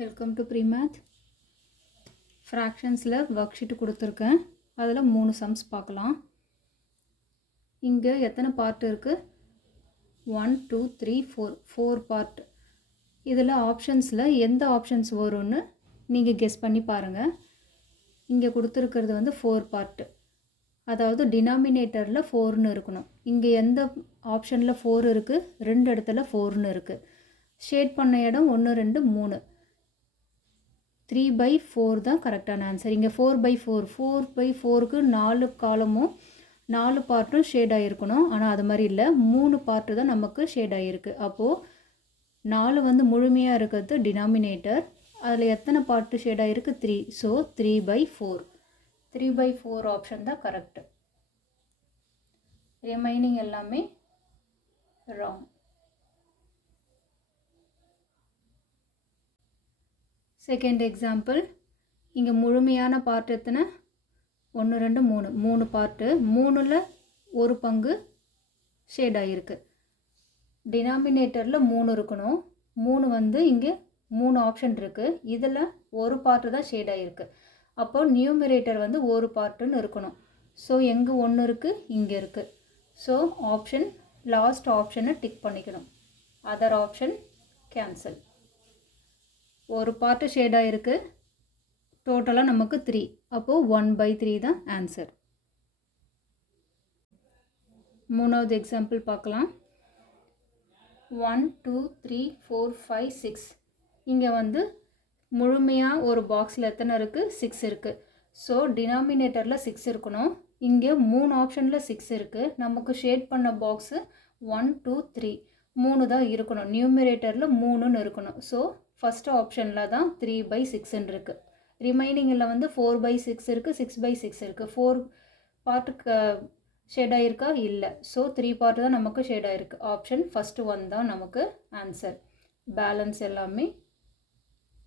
Welcome to premath ஃப்ராக்ஷன்ஸில் work sheet கொடுத்துருக்கேன். அதில் மூணு சம்ஸ் பார்க்கலாம். இங்கே எத்தனை பார்ட் இருக்குது one two three four four part இதில் ஆப்ஷன்ஸில் எந்த ஆப்ஷன்ஸ் வரும்னு நீங்கள் கெஸ் பண்ணி பாருங்கள் இங்கே கொடுத்துருக்கிறது வந்து ஃபோர் பார்ட்டு அதாவது டினாமினேட்டரில் ஃபோர்னு இருக்கணும். இங்கே எந்த ஆப்ஷனில் ஃபோர் இருக்குது ரெண்டு இடத்துல ஃபோர்னு இருக்குது ஷேட் பண்ண இடம் ஒன்று ரெண்டு மூணு. த்ரீ பை ஃபோர் தான் கரெக்டான ஆன்சர் இங்கே four by four four by ஃபோருக்கு நாலு காலமும் நாலு பார்ட்டும் ஷேட் ஆகிருக்கணும் ஆனால் அது மாதிரி இல்லை. மூணு பார்ட்டு தான் நமக்கு ஷேட் ஆகிருக்கு அப்போது நாலு வந்து முழுமையாக இருக்கிறது டினாமினேட்டர் அதில் எத்தனை பார்ட்டு ஷேட் ஆகிருக்கு three so three by four three by four option தான் கரெக்டு ரிமைனிங் எல்லாமே செகண்ட் எக்ஸாம்பிள் இங்கே முழுமையான பார்ட் எத்தனை? ஒன்று ரெண்டு மூணு. மூணு பார்ட்டு மூணில் ஒரு பங்கு ஷேட் ஆகிருக்கு டினாமினேட்டரில் மூணு இருக்கணும். மூணு வந்து இங்கே மூணு ஆப்ஷன் இருக்குது இதில் ஒரு பார்ட்டு தான் ஷேட் ஆகிருக்கு அப்போ நியூமரேட்டர் வந்து ஒரு பார்ட்டுன்னு இருக்கணும். ஸோ எங்கே ஒன்று இருக்குது இங்கே இருக்குது ஸோ ஆப்ஷன் லாஸ்ட் ஆப்ஷனை டிக் பண்ணிக்கணும். அதர் ஆப்ஷன் கேன்சல் ஒரு பார்ட்டு ஷேடாக இருக்குது டோட்டலாக நமக்கு த்ரீ அப்போது ஒன் பை த்ரீ தான் ஆன்சர் மூணாவது எக்ஸாம்பிள் பார்க்கலாம். One two three four five six இங்கே வந்து முழுமையாக ஒரு பாக்ஸில் எத்தனை இருக்குது சிக்ஸ் இருக்குது ஸோ டினாமினேட்டரில் சிக்ஸ் இருக்கணும். இங்கே மூணு ஆப்ஷனில் சிக்ஸ் இருக்குது நமக்கு ஷேட் பண்ண பாக்ஸு ஒன் டூ த்ரீ மூணு தான் இருக்கணும். நியூமரேட்டரில் மூணுன்னு இருக்கணும். ஸோ ஃபஸ்ட்டு ஆப்ஷனில் தான் த்ரீ பை சிக்ஸ்ன்னு இருக்குது ரிமைனிங்கில் வந்து ஃபோர் பை சிக்ஸ் இருக்குது சிக்ஸ் பை சிக்ஸ் இருக்குது ஃபோர் பார்ட்டுக்கு ஷேட் ஆகிருக்கா இல்லை. ஸோ த்ரீ பார்ட் தான் நமக்கு ஷேட் ஆகிருக்கு ஆப்ஷன் ஃபஸ்ட்டு ஒன் தான் நமக்கு ஆன்சர் பேலன்ஸ் எல்லாமே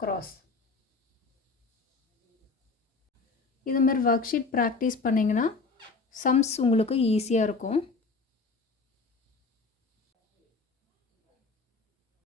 க்ராஸ் இது மாதிரி ஒர்க் ஷீட் ப்ராக்டிஸ் பண்ணிங்கன்னா சம்ஸ் உங்களுக்கு ஈஸியாக இருக்கும்.